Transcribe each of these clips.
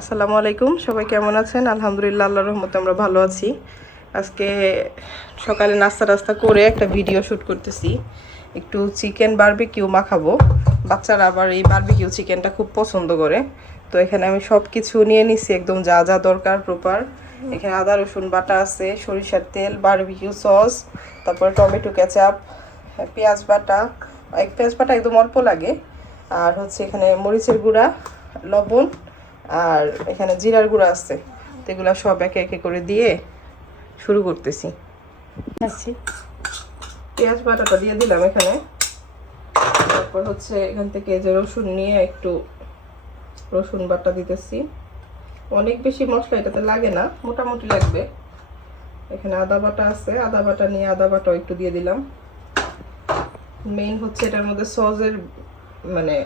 আসসালামু আলাইকুম, সবাই কেমন আছেন? আলহামদুলিল্লাহ, আল্লাহর রহমতে আমরা ভালো আছি। আজকে সকালে নাস্তা করে একটা ভিডিও শ্যুট করতেছি। একটু চিকেন বারবিকিউ মাখাবো। বাচ্চারা আবার এই বারবিকিউ চিকেনটা খুব পছন্দ করে। তো এখানে আমি সব কিছু নিয়ে নিছি, একদম যা যা দরকার প্রপার। এখানে আদা রসুন বাটা আছে, সরিষার তেল, বারবিকিউ সস, তারপরে টমেটো কেচাপ, পেঁয়াজ বাটা। পেঁয়াজ বাটা একদম অল্প লাগে। আর হচ্ছে এখানে মরিচের গুঁড়া, লবণ, আর এখানে জিরার গুঁড়া আছে। তো এগুলো সব একে একে করে দিয়ে শুরু করতেছি। পেঁয়াজ বাটাটা দিয়ে দিলাম এখানে। তারপর হচ্ছে এখান থেকে যে রসুন নিয়ে একটু রসুন বাটা দিতেছি। অনেক বেশি মশলা এটাতে লাগে না, মোটামুটি লাগবে। এখানে আদা বাটা আছে, আদা বাটা নিয়ে আদা বাটাও একটু দিয়ে দিলাম। মেইন হচ্ছে এটার মধ্যে সসের মানে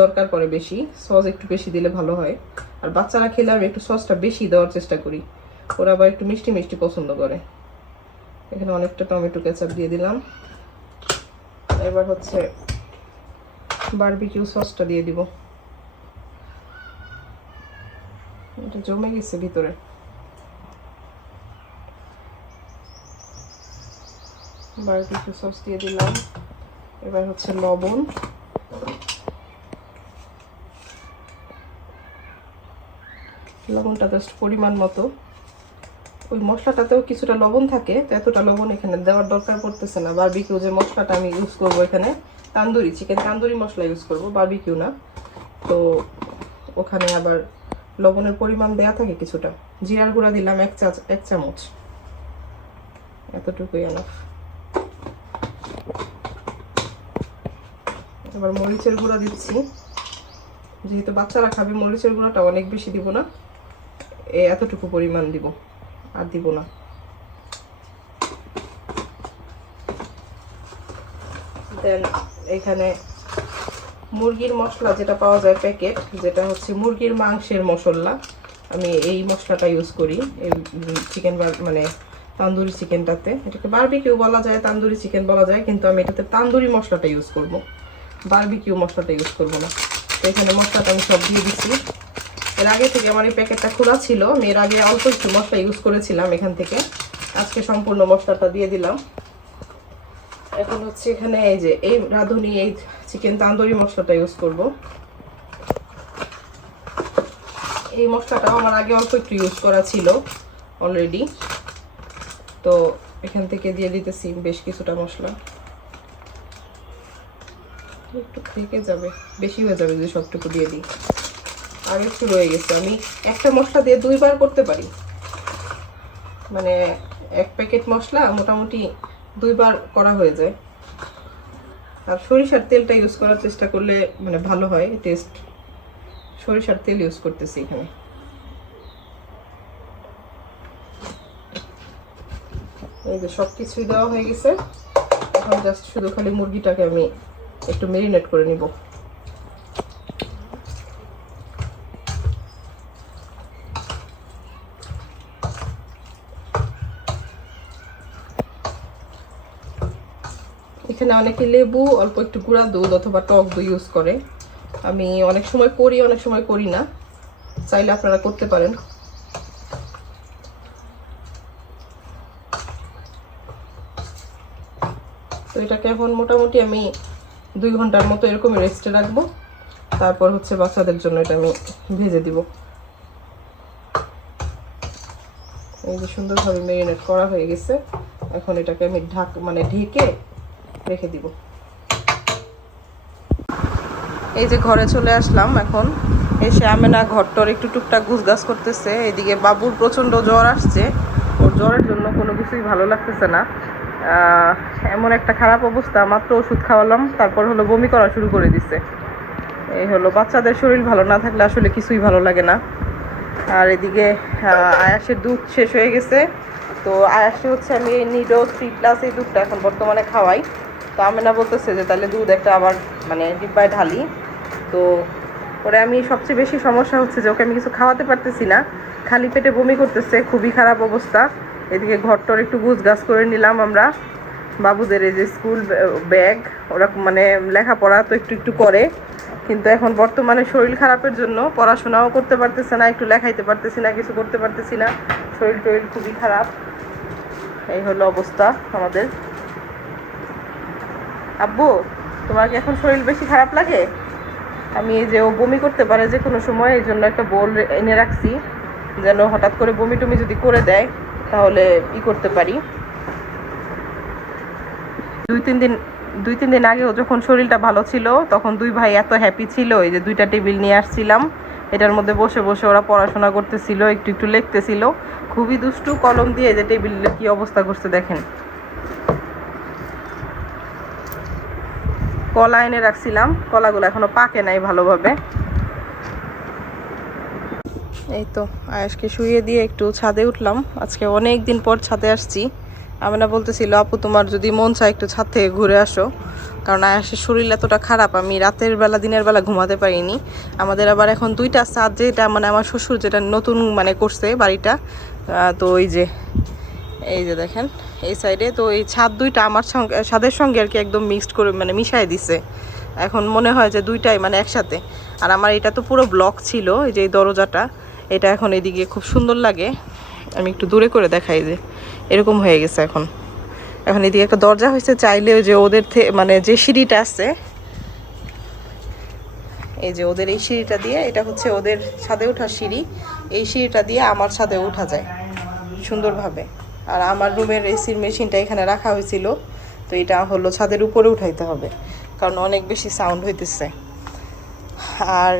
দরকার পড়ে বেশি, সস একটু বেশি দিলে ভালো হয়। আর বাচ্চারা খেলে আমি একটু সসটা বেশি দেওয়ার চেষ্টা করি, ওরা আবার একটু মিষ্টি মিষ্টি পছন্দ করে। এখানে অনেকটা টমেটো কেচাপ দিয়ে দিলাম। এবার হচ্ছে বারবিকিউ সসটা দিয়ে দিব। এটা জমে গেছে ভিতরে। বারবিকিউ সস দিয়ে দিলাম। এবার হচ্ছে লবণ, লবণটা জাস্ট পরিমাণ মতো। ওই মশলাটাতেও কিছুটা লবণ থাকে, তো এতটা লবণ এখানে দেওয়ার দরকার পড়তেছে না। বারবিকিউ যে মশলাটা আমি ইউজ করব এখানে তান্দুরি চিকেন তান্দুরি মশলা ইউজ করব, বারবিকিউ না। তো ওখানে আবার লবণের পরিমাণ দেয়া থাকে কিছুটা। জিরার গুঁড়া দিলাম এক চামচ, এতটুকুই এনাফ। এবার মরিচের গুঁড়া দিচ্ছি, যেহেতু বাচ্চারা খাবে মরিচের গুঁড়াটা অনেক বেশি দিব না, এতটুকু পরিমাণ দিব, আর দিব না। দেন এখানে মুরগির মশলা যেটা পাওয়া যায় প্যাকেট, যেটা হচ্ছে মুরগির মাংসের মশলা, আমি এই মশলাটা ইউজ করি এই চিকেন মানে তান্দুরি চিকেনটাতে। এটাকে বারবিকিউ বলা যায়, তান্দুরি চিকেন বলা যায়, কিন্তু আমি এটাতে তান্দুরি মশলাটা ইউজ করব, বারবিকিউ মশলাটা ইউজ করব না। তো এখানে মশলাটা আমি সব দিয়ে দিচ্ছি। এর আগে থেকে আমার এই প্যাকেটটা খোলা ছিল, আমি এর আগে অল্প একটু মশলা ইউজ করেছিলাম এখান থেকে। আজকে সম্পূর্ণ মশলাটা দিয়ে দিলাম। এখন হচ্ছে এখানে এই যে এই রাঁধুনি এই চিকেন তান্দুরি মশলাটা ইউজ করব। এই মশলাটাও আমার আগে অল্প একটু ইউজ করা ছিল অলরেডি, তো এখান থেকে দিয়ে দিতেছি বেশ কিছুটা মশলা। একটু থেকে যাবে, বেশি হয়ে যাবে যদি সবটুকু দিয়ে দিই। আর একটু রয়ে গেছে, আমি একটা মশলা দিয়ে দুইবার করতে পারি, মানে এক প্যাকেট মশলা মোটামুটি দুইবার করা হয়ে যায়। আর সরিষার তেলটা ইউজ করার চেষ্টা করলে মানে ভালো হয় টেস্ট। সরিষার তেল ইউজ করতেছি এখানে। এই যে সব কিছুই দেওয়া হয়ে গেছে। এখন জাস্ট শুধু খালি মুরগিটাকে আমি একটু মেরিনেট করে নিব। এখানে অনেকে লেবু, অল্প একটু গুঁড়া দুধ অথবা টক দই ইউজ করে। আমি অনেক সময় করি, অনেক সময় করি না, চাইলে আপনারা করতে পারেন। তো এটাকে এখন মোটামুটি আমি 2 ঘন্টার মতো এরকমই রেস্টে রাখবো। তারপর হচ্ছে বাচ্চাদের জন্য এটা আমি ভেজে দিব। এই যে সুন্দরভাবে মেরিনেট করা হয়ে গেছে। এখন এটাকে আমি ঢেকে রেখে দিব। এই যে ঘরে চলে আসলাম এখন। এসে আমেনা ঘরটর একটু টুকটাক গুছগাছ করতেছে। এদিকে বাবুর প্রচণ্ড জ্বর আসছে, ওর জ্বরের জন্য কোনো কিছুই ভালো লাগতেছে না। এমন একটা খারাপ অবস্থা, মাত্র ওষুধ খাওয়ালাম, তারপর হলো বমি করা শুরু করে দিছে। এই হলো, বাচ্চাদের শরীর ভালো না থাকলে আসলে কিছুই ভালো লাগে না। আর এদিকে আয়াসের দুধ শেষ হয়ে গেছে। তো আয়াসে হচ্ছে আমি এই নিডো 3+ এই দুধটা এখন বর্তমানে খাওয়াই। তো আমেনা বলতেছে যে তাহলে দুধ একটা আবার মানে ডিব্বায় ঢালি। তো ওরে আমি সবচেয়ে বেশি সমস্যা হচ্ছে যে ওকে আমি কিছু খাওয়াতে পারতেছি না, খালি পেটে বমি করতেছে, খুবই খারাপ অবস্থা। এদিকে ঘরটর একটু গুছগাছ করে নিলাম আমরা। বাবুদের এই যে স্কুল ব্যাগ, ওরা মানে লেখাপড়া তো একটু একটু করে, কিন্তু এখন বর্তমানে শরীর খারাপের জন্য পড়াশোনাও করতে পারতেছে না, একটু লেখাইতে পারতেছি না, কিছু করতে পারতেছি না, শরীর খুবই খারাপ। এই হলো অবস্থা আমাদের। আব্বু, তোমার কি এখন শরীর বেশি খারাপ লাগে? আমি এই যে ও বমি করতে পারে যে কোনো সময়, এই জন্য একটা বোল এনে রাখছি, যেন হঠাৎ করে বমি টমি যদি করে দেয় তাহলে করতে পারি। দুই তিন দিন আগেও যখন শরীরটা ভালো ছিল তখন দুই ভাই এত হ্যাপি ছিল, এই যে 2টা টেবিল নিয়ে আসছিলাম, এটার মধ্যে বসে বসে ওরা পড়াশোনা করতেছিল, একটু একটু লিখতেছিল, খুবই দুষ্টু। কলম দিয়ে এই যে টেবিলের কি অবস্থা করছে দেখেন। কলা এনে রাখছিলাম, কলাগুলো এখনো পাকে নাই ভালোভাবে। এই তো আয়েশকে শুইয়ে দিয়ে একটু ছাদে উঠলাম, আজকে অনেক দিন পর ছাদে আসছি। আমেনা বলতেছিল আপু তোমার যদি মন চায় একটু ছাদ থেকে ঘুরে আসো, কারণ আয়েশের শরীর এতটা খারাপ, আমি রাতের বেলা দিনের বেলা ঘুমাতে পারিনি। আমাদের আবার এখন 2টা ছাদ, যেটা মানে আমার শ্বশুর যেটা নতুন মানে করছে বাড়িটা, তো এই যে দেখেন এই সাইডে, তো এই ছাদ 2টা আমার সঙ্গে ছাদের সঙ্গে আর কি একদম মিক্সড করে মানে মিশাই দিছে। এখন মনে হয় যে 2টাই মানে একসাথে। আর আমার এটা তো পুরো ব্লক ছিল, এই যে এই দরজাটা, এটা এখন এদিকে খুব সুন্দর লাগে। আমি একটু দূরে করে দেখাই যে এরকম হয়ে গেছে এখন। এখন এদিকে একটা দরজা হয়েছে, চাইলেও যে ওদের মানে যে সিঁড়িটা আছে, এই যে ওদের এই সিঁড়িটা দিয়ে, এটা হচ্ছে ওদের ছাদে ওঠার সিঁড়ি, এই সিঁড়িটা দিয়ে আমার ছাদে ওঠা যায় সুন্দরভাবে। আর আমার রুমের এসির মেশিনটা এখানে রাখা হয়েছিল, তো এটা হলো ছাদের উপরে উঠাইতে হবে, কারণ অনেক বেশি সাউন্ড হইতেছে। আর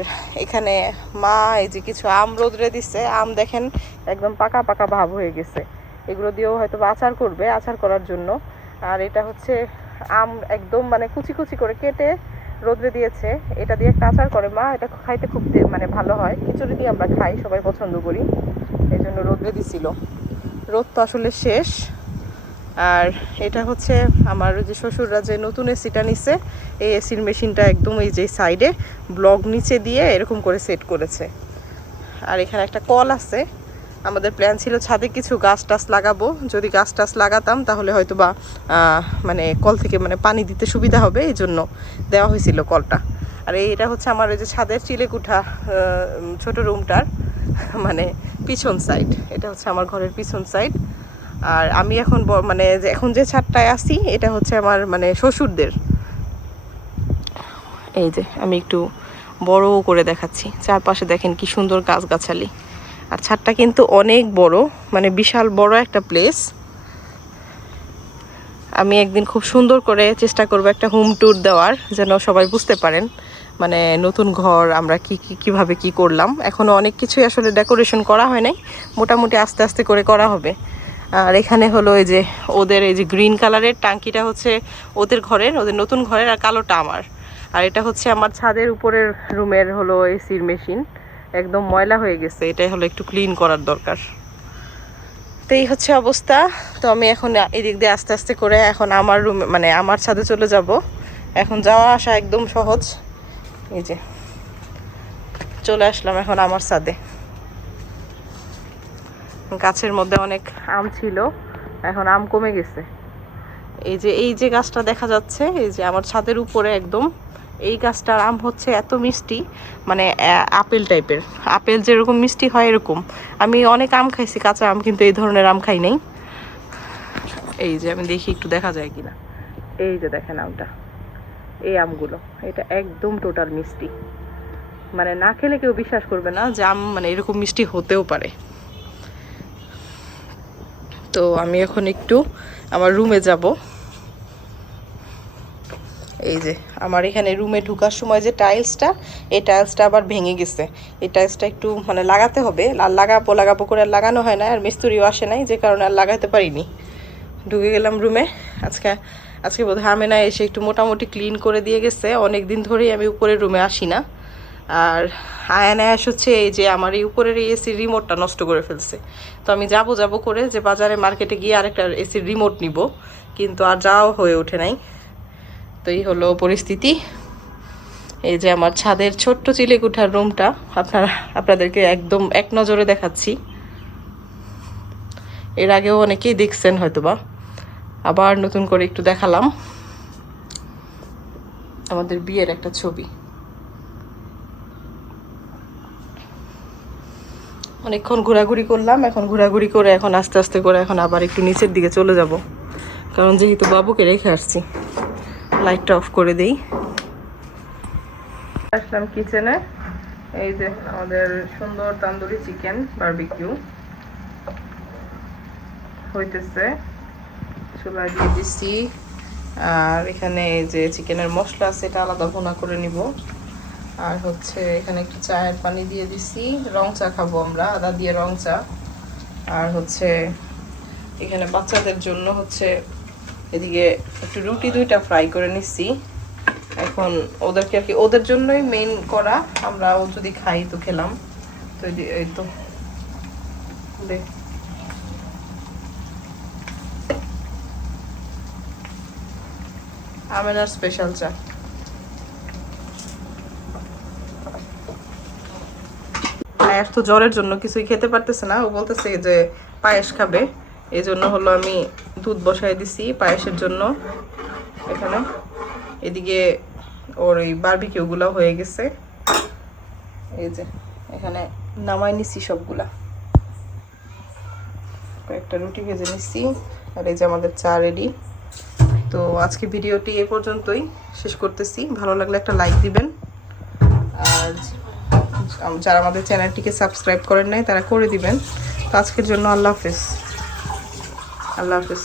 এখানে মা এই যে কিছু আম রোদরে দিচ্ছে, আম দেখেন একদম পাকা পাকা ভাব হয়ে গেছে, এগুলো দিয়েও হয়তো আচার করবে, আচার করার জন্য। আর এটা হচ্ছে আম একদম মানে কুচি কুচি করে কেটে রোদরে দিয়েছে, এটা দিয়ে একটা আচার করে মা, এটা খাইতে খুব মানে ভালো হয়, খিচুড়ি দিয়ে আমরা খাই, সবাই পছন্দ করি, এই জন্য রোদরে দিছিল। রোদ তো আসলে শেষ। আর এটা হচ্ছে আমার যে শ্বশুররা যে নতুন এসিটা নিছে, এই এসির মেশিনটা একদম এই যে সাইডে ব্লক নিচে দিয়ে এরকম করে সেট করেছে। আর এখানে একটা কল আছে, আমাদের প্ল্যান ছিল ছাদে কিছু গাছ টাছ লাগাবো, যদি গাছ টাছ লাগাতাম তাহলে হয়তো বা মানে কল থেকে মানে পানি দিতে সুবিধা হবে, এই জন্য দেওয়া হয়েছিল কলটা। আর এটা হচ্ছে আমার ওই যে ছাদের চিলেকুঠা ছোট রুমটার মানে পিছন সাইড, এটা হচ্ছে আমার ঘরের পিছন সাইড। আর আমি এখন মানে এখন যে ছাদটায় আছি এটা হচ্ছে আমার মানে শ্বশুরদের। এই যে আমি একটু বড় করে দেখাচ্ছি, চারপাশে দেখেন কি সুন্দর গাছগাছালি। আর ছাদটা কিন্তু অনেক বড়, মানে বিশাল বড় একটা প্লেস। আমি একদিন খুব সুন্দর করে চেষ্টা করব একটা হোম ট্যুর দেওয়ার, যেন সবাই বুঝতে পারেন মানে নতুন ঘর আমরা কিভাবে কি করলাম। এখনো অনেক কিছুই আসলে ডেকোরেশন করা হয় নাই, মোটামুটি আস্তে আস্তে করে করা হবে। আর এখানে হলো এই যে ওদের এই যে গ্রিন কালারের টাঙ্কিটা হচ্ছে ওদের ঘরের, ওদের নতুন ঘরের, আর কালোটা আমার। আর এটা হচ্ছে আমার ছাদের উপরের রুমের হলো এসির মেশিন, একদম ময়লা হয়ে গেছে, এটাই হলো একটু ক্লিন করার দরকার। তো এই হচ্ছে অবস্থা। তো আমি এখন এদিক দিয়ে আস্তে আস্তে করে এখন আমার রুমে মানে আমার ছাদে চলে যাব। এখন যাওয়া আসা একদম সহজ, এই যে চলে আসলাম এখন আমার ছাদে। গাছের মধ্যে অনেক আম ছিল, এখন আম কমে গেছে। এই যে গাছটা দেখা যাচ্ছে, এই যে আমার ছাদের উপরে একদম, এই গাছটার আম হচ্ছে এত মিষ্টি, মানে আপেল টাইপের, আপেল যেরকম মিষ্টি হয় এরকম। আমি অনেক আম খাইছি কাঁচা আম, কিন্তু এই ধরনের আম খাই নাই। এই যে আমি দেখি একটু দেখা যায় কিনা, এই যে দেখেন আমটা, এই আমগুলো, এটা একদম টোটাল মিষ্টি, মানে না খেলে কেউ বিশ্বাস করবে না যে আম মানে এরকম মিষ্টি হতেও পারে। তো আমি এখন একটু আমার রুমে যাব। এই যে আমার এখানে রুমে ঢোকার সময় যে টাইলসটা, এই টাইলসটা আবার ভেঙে গেছে, এই টাইলসটা একটু মানে লাগাতে হবে, আর লাগাবো করে আর লাগানো হয় না, আর মিস্ত্রিও আসে নাই, যে কারণে আর লাগাতে পারিনি। ঢুকে গেলাম রুমে। আজকে বোধহয় আমেনা এসে একটু মোটামুটি ক্লিন করে দিয়ে গেছে, অনেক দিন ধরেই আমি উপরের রুমে আসি না। আর আয়ানায়াস হচ্ছে এই যে আমার এই উপরের এই এসির রিমোটটা নষ্ট করে ফেলছে। তো আমি যাব করে যে বাজারে মার্কেটে গিয়ে আরেকটা এসির রিমোট নিব, কিন্তু আর যাওয়া হয়ে ওঠে নাই। তো এই হলো পরিস্থিতি। এই যে আমার ছাদের ছোট্ট চিলেকুঠার রুমটা আপনাদেরকে একদম এক নজরে দেখাচ্ছি। এর আগেও অনেকেই দেখছেন হয়তোবা, আবার নতুন করে একটু দেখালাম। আমাদের বিয়ের একটা ছবি, অনেকক্ষণ ঘোরাঘুরি করলাম, এখন ঘোরাঘুরি করে এখন আস্তে আস্তে করে এখন আবার একটু নিচের দিকে চলে যাব, কারণ যেহেতু বাবুকে রেখে আসছি। লাইটটা অফ করে দেই। আসলাম কিচেনে। এই যে আমাদের সুন্দর তান্দুরি চিকেন বারবিকিউ হইতেছে, চুলা দিয়ে দিচ্ছি। আর এখানে এই যে চিকেনের মশলা আছে, এটা আলাদা ভুনা করে নিব। আর হচ্ছে এখানে একটু চায়ের পানি দিয়ে দিছি, রং চা খাবো আমরা, আদা দিয়ে রং চা। আর হচ্ছে এখানে বাচ্চাদের জন্য হচ্ছে এদিকে একটু রুটি 2টা ফ্রাই করে নিচ্ছি। এখন ওদেরকে আর কি ওদের জন্যই মেইন করা, আমরাও যদি খাই তো খেলাম। তো এই তো আমেনার স্পেশাল চা। পায়েস তো জ্বরের জন্য কিছুই খেতে পারতেছে না, ও বলতেছে যে পায়েস খাবে। এই জন্য হলো আমি দুধ বসাই দিছি পায়েসের জন্য এখানে। এদিকে ওর এই বারবিকিউগুলো হয়ে গেছে, এই যে এখানে নামাই নিছি সবগুলা। কয়েকটা রুটি ভেজে নিচ্ছি, আর এই যে আমাদের চা রেডি। তো আজকে ভিডিওটি এ পর্যন্তই শেষ করতেছি। ভালো লাগলে একটা লাইক দিবেন, আর যারা আমাদের চ্যানেলটিকে সাবস্ক্রাইব করেন নাই তারা করে দিবেন। তো আজকের জন্য আল্লাহ হাফেজ। আল্লাহ হাফেজ।